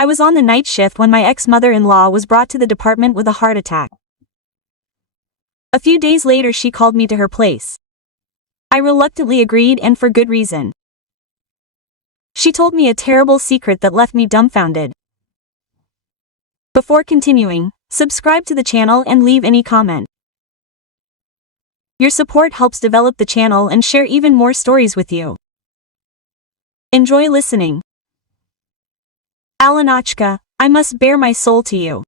I was on the night shift when my ex-mother-in-law was brought to the department with a heart attack. A few days later she called me to her place. I reluctantly agreed, and for good reason. She told me a terrible secret that left me dumbfounded. Before continuing, subscribe to the channel and leave any comment. Your support helps develop the channel and share even more stories with you. Enjoy listening. Alenachka, I must bare my soul to you.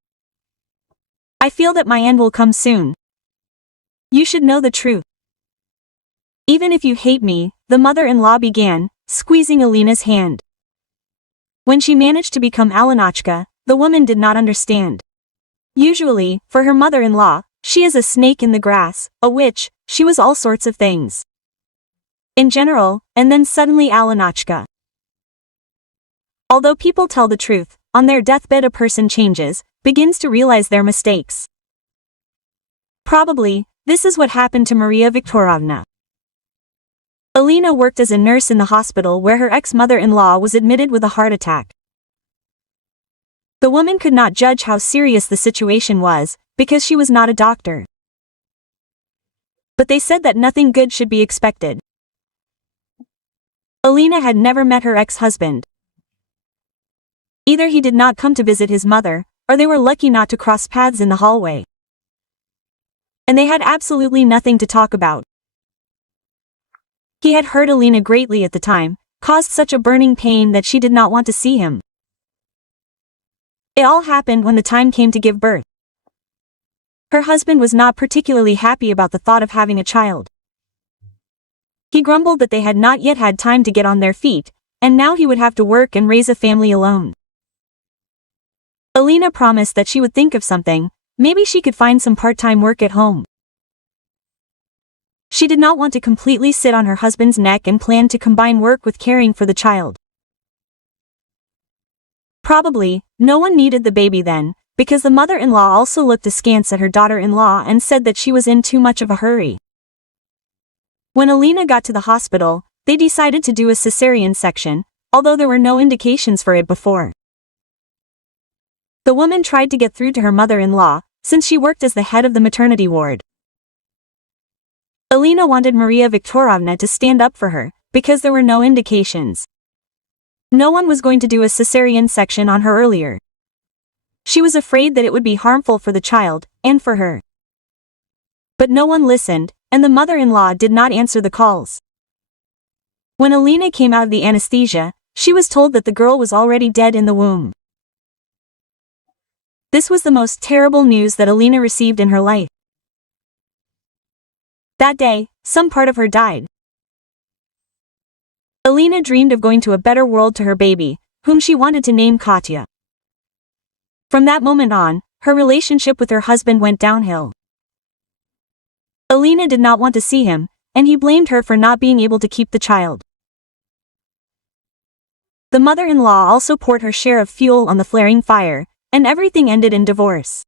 I feel that my end will come soon. You should know the truth. Even if you hate me, the mother-in-law began, squeezing Alina's hand. When she managed to become Alenachka, the woman did not understand. Usually, for her mother-in-law, she is a snake in the grass, a witch, she was all sorts of things. In general, and then suddenly Alenachka. Although people tell the truth, on their deathbed a person changes, begins to realize their mistakes. Probably, this is what happened to Maria Viktorovna. Alina worked as a nurse in the hospital where her ex-mother-in-law was admitted with a heart attack. The woman could not judge how serious the situation was, because she was not a doctor. But they said that nothing good should be expected. Alina had never met her ex-husband. Either he did not come to visit his mother, or they were lucky not to cross paths in the hallway. And they had absolutely nothing to talk about. He had hurt Alina greatly at the time, caused such a burning pain that she did not want to see him. It all happened when the time came to give birth. Her husband was not particularly happy about the thought of having a child. He grumbled that they had not yet had time to get on their feet, and now he would have to work and raise a family alone. Alina promised that she would think of something, maybe she could find some part-time work at home. She did not want to completely sit on her husband's neck and planned to combine work with caring for the child. Probably, no one needed the baby then, because the mother-in-law also looked askance at her daughter-in-law and said that she was in too much of a hurry. When Alina got to the hospital, they decided to do a cesarean section, although there were no indications for it before. The woman tried to get through to her mother-in-law, since she worked as the head of the maternity ward. Alina wanted Maria Viktorovna to stand up for her, because there were no indications. No one was going to do a cesarean section on her earlier. She was afraid that it would be harmful for the child, and for her. But no one listened, and the mother-in-law did not answer the calls. When Alina came out of the anesthesia, she was told that the girl was already dead in the womb. This was the most terrible news that Alina received in her life. That day, some part of her died. Alina dreamed of going to a better world to her baby, whom she wanted to name Katya. From that moment on, her relationship with her husband went downhill. Alina did not want to see him, and he blamed her for not being able to keep the child. The mother-in-law also poured her share of fuel on the flaring fire, and everything ended in divorce.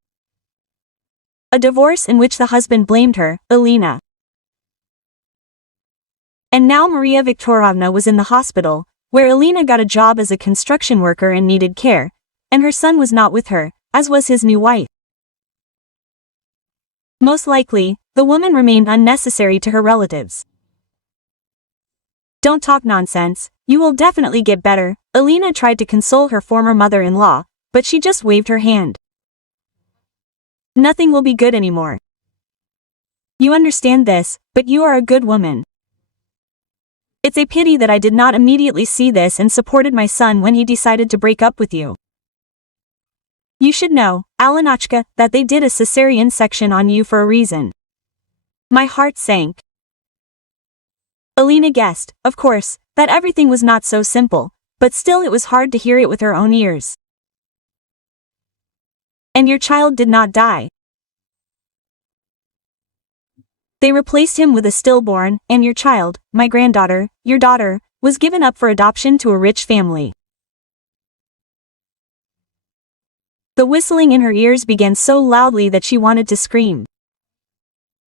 A divorce in which the husband blamed her, Alina. And now Maria Viktorovna was in the hospital, where Alina got a job as a construction worker and needed care, and her son was not with her, as was his new wife. Most likely, the woman remained unnecessary to her relatives. Don't talk nonsense, you will definitely get better, Alina tried to console her former mother-in-law, but she just waved her hand. Nothing will be good anymore. You understand this, but you are a good woman. It's a pity that I did not immediately see this and supported my son when he decided to break up with you. You should know, Alenachka, that they did a cesarean section on you for a reason. My heart sank. Alina guessed, of course, that everything was not so simple, but still it was hard to hear it with her own ears. And your child did not die. They replaced him with a stillborn, and your child, my granddaughter, your daughter, was given up for adoption to a rich family. The whistling in her ears began so loudly that she wanted to scream.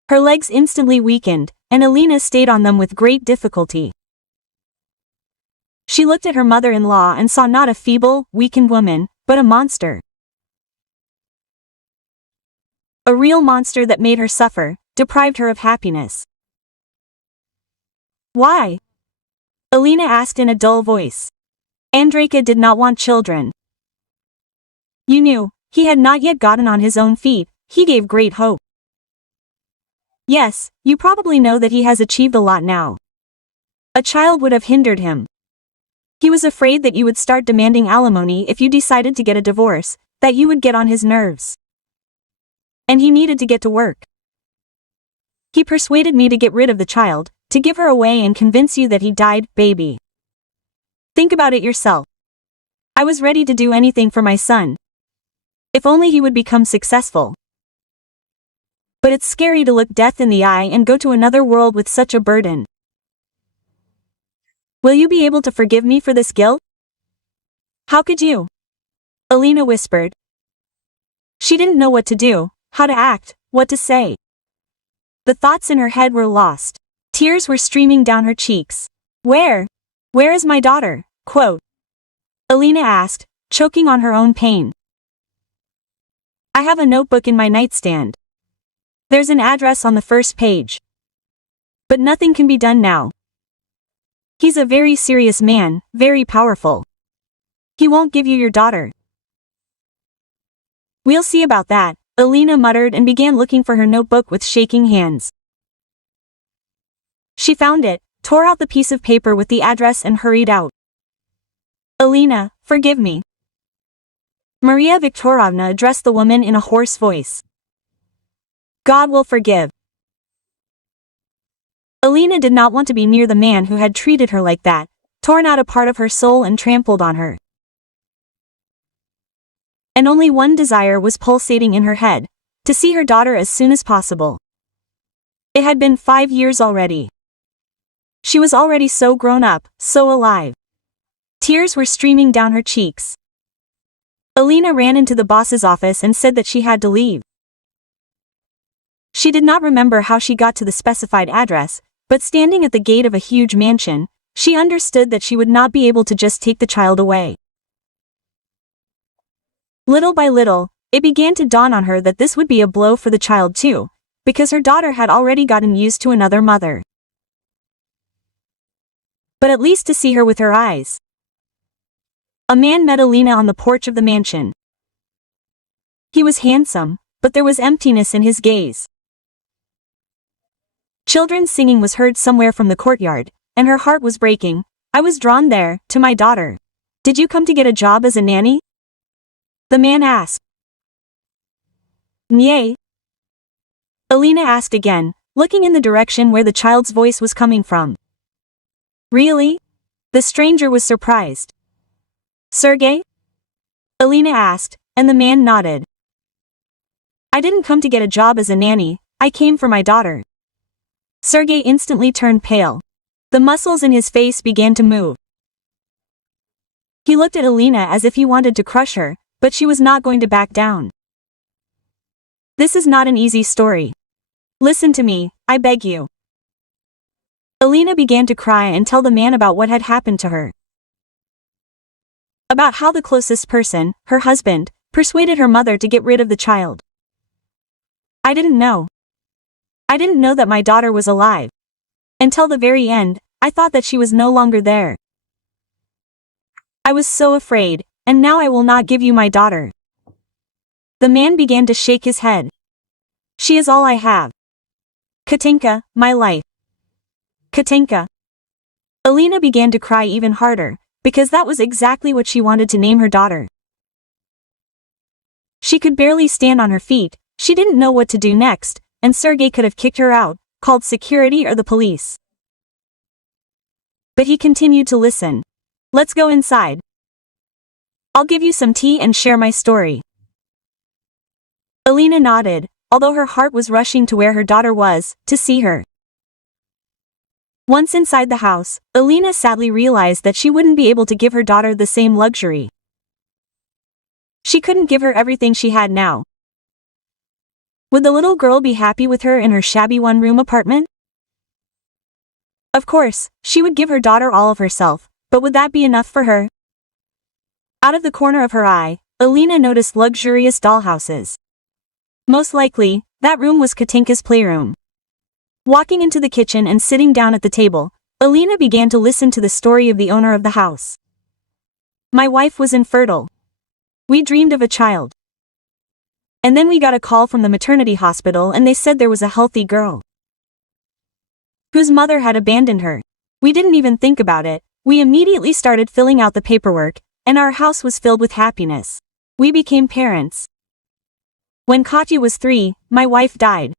Her legs instantly weakened, and Alina stayed on them with great difficulty. She looked at her mother-in-law and saw not a feeble, weakened woman, but a monster. A real monster that made her suffer, deprived her of happiness. Why? Alina asked in a dull voice. Andrejka did not want children. You knew, he had not yet gotten on his own feet, he gave great hope. Yes, you probably know that he has achieved a lot now. A child would have hindered him. He was afraid that you would start demanding alimony if you decided to get a divorce, that you would get on his nerves. And he needed to get to work. He persuaded me to get rid of the child, to give her away and convince you that he died, baby. Think about it yourself. I was ready to do anything for my son. If only he would become successful. But it's scary to look death in the eye and go to another world with such a burden. Will you be able to forgive me for this guilt? How could you? Alina whispered. She didn't know what to do, how to act, what to say. The thoughts in her head were lost. Tears were streaming down her cheeks. Where is my daughter? Quote. Alina asked, choking on her own pain. I have a notebook in my nightstand. There's an address on the first page. But nothing can be done now. He's a very serious man, very powerful. He won't give you your daughter. We'll see about that, Alina muttered and began looking for her notebook with shaking hands. She found it, tore out the piece of paper with the address and hurried out. Alina, forgive me. Maria Viktorovna addressed the woman in a hoarse voice. God will forgive. Alina did not want to be near the man who had treated her like that, torn out a part of her soul and trampled on her. And only one desire was pulsating in her head, to see her daughter as soon as possible. It had been 5 years already. She was already so grown up, so alive. Tears were streaming down her cheeks. Alina ran into the boss's office and said that she had to leave. She did not remember how she got to the specified address, but standing at the gate of a huge mansion, she understood that she would not be able to just take the child away. Little by little, it began to dawn on her that this would be a blow for the child too, because her daughter had already gotten used to another mother. But at least to see her with her eyes. A man met Alina on the porch of the mansion. He was handsome, but there was emptiness in his gaze. Children's singing was heard somewhere from the courtyard, and her heart was breaking. I was drawn there, to my daughter. Did you come to get a job as a nanny? The man asked. Moей? Alina asked again, looking in the direction where the child's voice was coming from. Really? The stranger was surprised. Sergey? Alina asked, and the man nodded. I didn't come to get a job as a nanny, I came for my daughter. Sergey instantly turned pale. The muscles in his face began to move. He looked at Alina as if he wanted to crush her, but she was not going to back down. This is not an easy story. Listen to me, I beg you. Alina began to cry and tell the man about what had happened to her. About how the closest person, her husband, persuaded her mother to get rid of the child. I didn't know. I didn't know that my daughter was alive. Until the very end, I thought that she was no longer there. I was so afraid, and now I will not give you my daughter. The man began to shake his head. She is all I have. Katinka, my life. Katinka. Alina began to cry even harder, because that was exactly what she wanted to name her daughter. She could barely stand on her feet, she didn't know what to do next, and Sergey could have kicked her out, called security or the police. But he continued to listen. Let's go inside. I'll give you some tea and share my story. Alina nodded, although her heart was rushing to where her daughter was, to see her. Once inside the house, Alina sadly realized that she wouldn't be able to give her daughter the same luxury. She couldn't give her everything she had now. Would the little girl be happy with her in her shabby one-room apartment? Of course, she would give her daughter all of herself, but would that be enough for her? Out of the corner of her eye, Alina noticed luxurious dollhouses. Most likely, that room was Katinka's playroom. Walking into the kitchen and sitting down at the table, Alina began to listen to the story of the owner of the house. My wife was infertile. We dreamed of a child. And then we got a call from the maternity hospital and they said there was a healthy girl whose mother had abandoned her. We didn't even think about it. We immediately started filling out the paperwork, and our house was filled with happiness. We became parents. When Katya was 3, my wife died.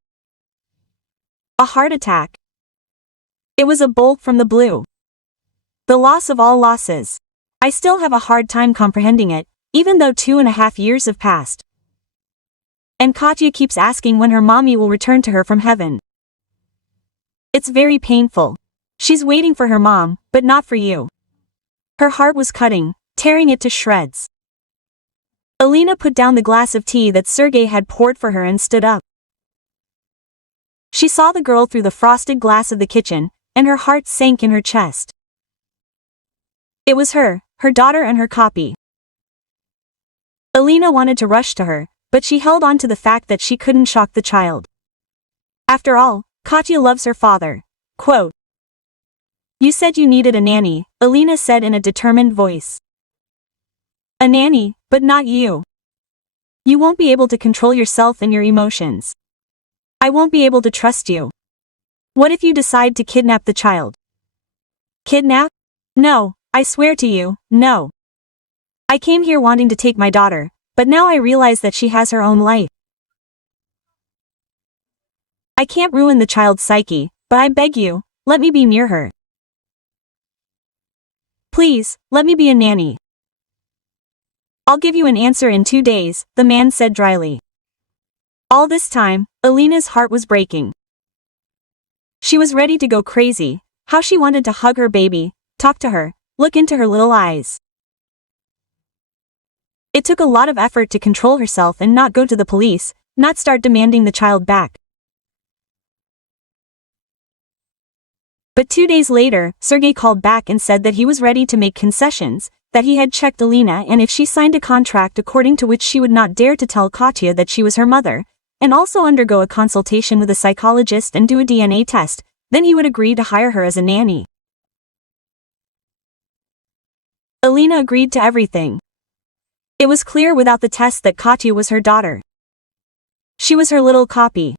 A heart attack. It was a bolt from the blue. The loss of all losses. I still have a hard time comprehending it, even though 2.5 years have passed. And Katya keeps asking when her mommy will return to her from heaven. It's very painful. She's waiting for her mom, but not for you. Her heart was cutting, tearing it to shreds. Alina put down the glass of tea that Sergei had poured for her and stood up. She saw the girl through the frosted glass of the kitchen, and her heart sank in her chest. It was her daughter and her copy. Alina wanted to rush to her, but she held on to the fact that she couldn't shock the child. After all, Katya loves her father. Quote, "You said you needed a nanny," Alina said in a determined voice. "A nanny, but not you. You won't be able to control yourself and your emotions. I won't be able to trust you. What if you decide to kidnap the child?" Kidnap? No, I swear to you, no. I came here wanting to take my daughter, but now I realize that she has her own life. I can't ruin the child's psyche, but I beg you, let me be near her. Please, let me be a nanny. I'll give you an answer in 2 days, the man said dryly. All this time, Alina's heart was breaking. She was ready to go crazy. How she wanted to hug her baby, talk to her, look into her little eyes. It took a lot of effort to control herself and not go to the police, not start demanding the child back. But 2 days later, Sergei called back and said that he was ready to make concessions, that he had checked Alina and if she signed a contract according to which she would not dare to tell Katya that she was her mother, and also undergo a consultation with a psychologist and do a DNA test, then he would agree to hire her as a nanny. Alina agreed to everything. It was clear without the test that Katya was her daughter. She was her little copy.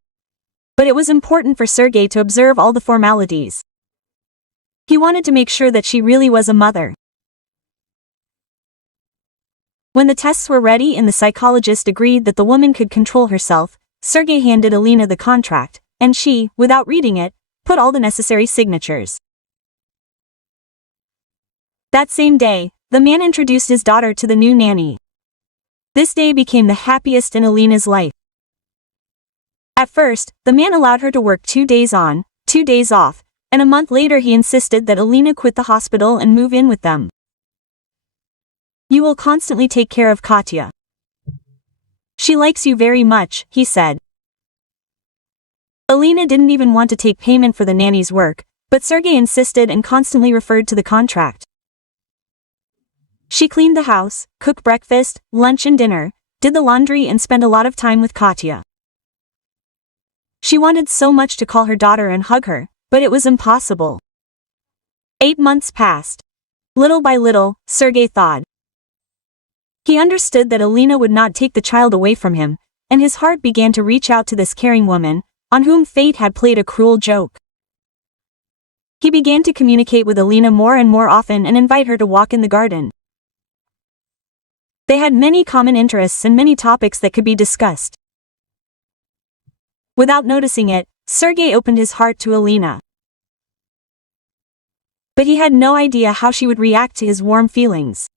But it was important for Sergei to observe all the formalities. He wanted to make sure that she really was a mother. When the tests were ready and the psychologist agreed that the woman could control herself, Sergei handed Alina the contract, and she, without reading it, put all the necessary signatures. That same day, the man introduced his daughter to the new nanny. This day became the happiest in Alina's life. At first, the man allowed her to work 2 days on, 2 days off, and a month later he insisted that Alina quit the hospital and move in with them. "You will constantly take care of Katya. She likes you very much," he said. Alina didn't even want to take payment for the nanny's work, but Sergei insisted and constantly referred to the contract. She cleaned the house, cooked breakfast, lunch and dinner, did the laundry and spent a lot of time with Katya. She wanted so much to call her daughter and hug her, but it was impossible. 8 months passed. Little by little, Sergei thawed. He understood that Alina would not take the child away from him, and his heart began to reach out to this caring woman, on whom fate had played a cruel joke. He began to communicate with Alina more and more often and invite her to walk in the garden. They had many common interests and many topics that could be discussed. Without noticing it, Sergei opened his heart to Alina. But he had no idea how she would react to his warm feelings.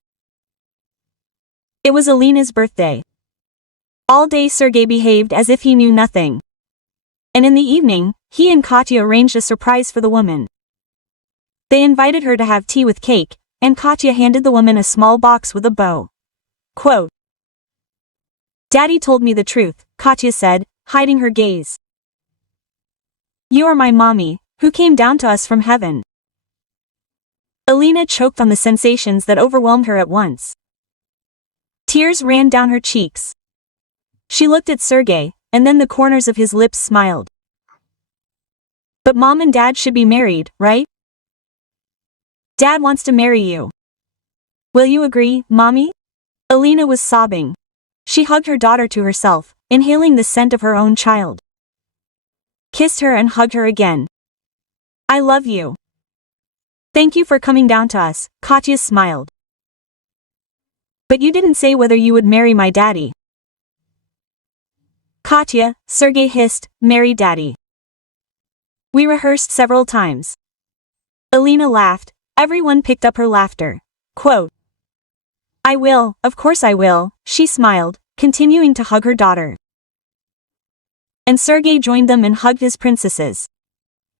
It was Alina's birthday. All day Sergei behaved as if he knew nothing. And in the evening, he and Katya arranged a surprise for the woman. They invited her to have tea with cake, and Katya handed the woman a small box with a bow. Quote, "Daddy told me the truth," Katya said, hiding her gaze. "You are my mommy, who came down to us from heaven." Alina choked on the sensations that overwhelmed her at once. Tears ran down her cheeks. She looked at Sergey, and then the corners of his lips smiled. But Mom and Dad should be married, right? Dad wants to marry you. Will you agree, Mommy? Alina was sobbing. She hugged her daughter to herself, inhaling the scent of her own child. Kissed her and hugged her again. I love you. Thank you for coming down to us, Katya smiled. But you didn't say whether you would marry my daddy. Katya, Sergey hissed, marry daddy. We rehearsed several times. Alina laughed. Everyone picked up her laughter. Quote. I will, of course I will, she smiled, continuing to hug her daughter. And Sergey joined them and hugged his princesses.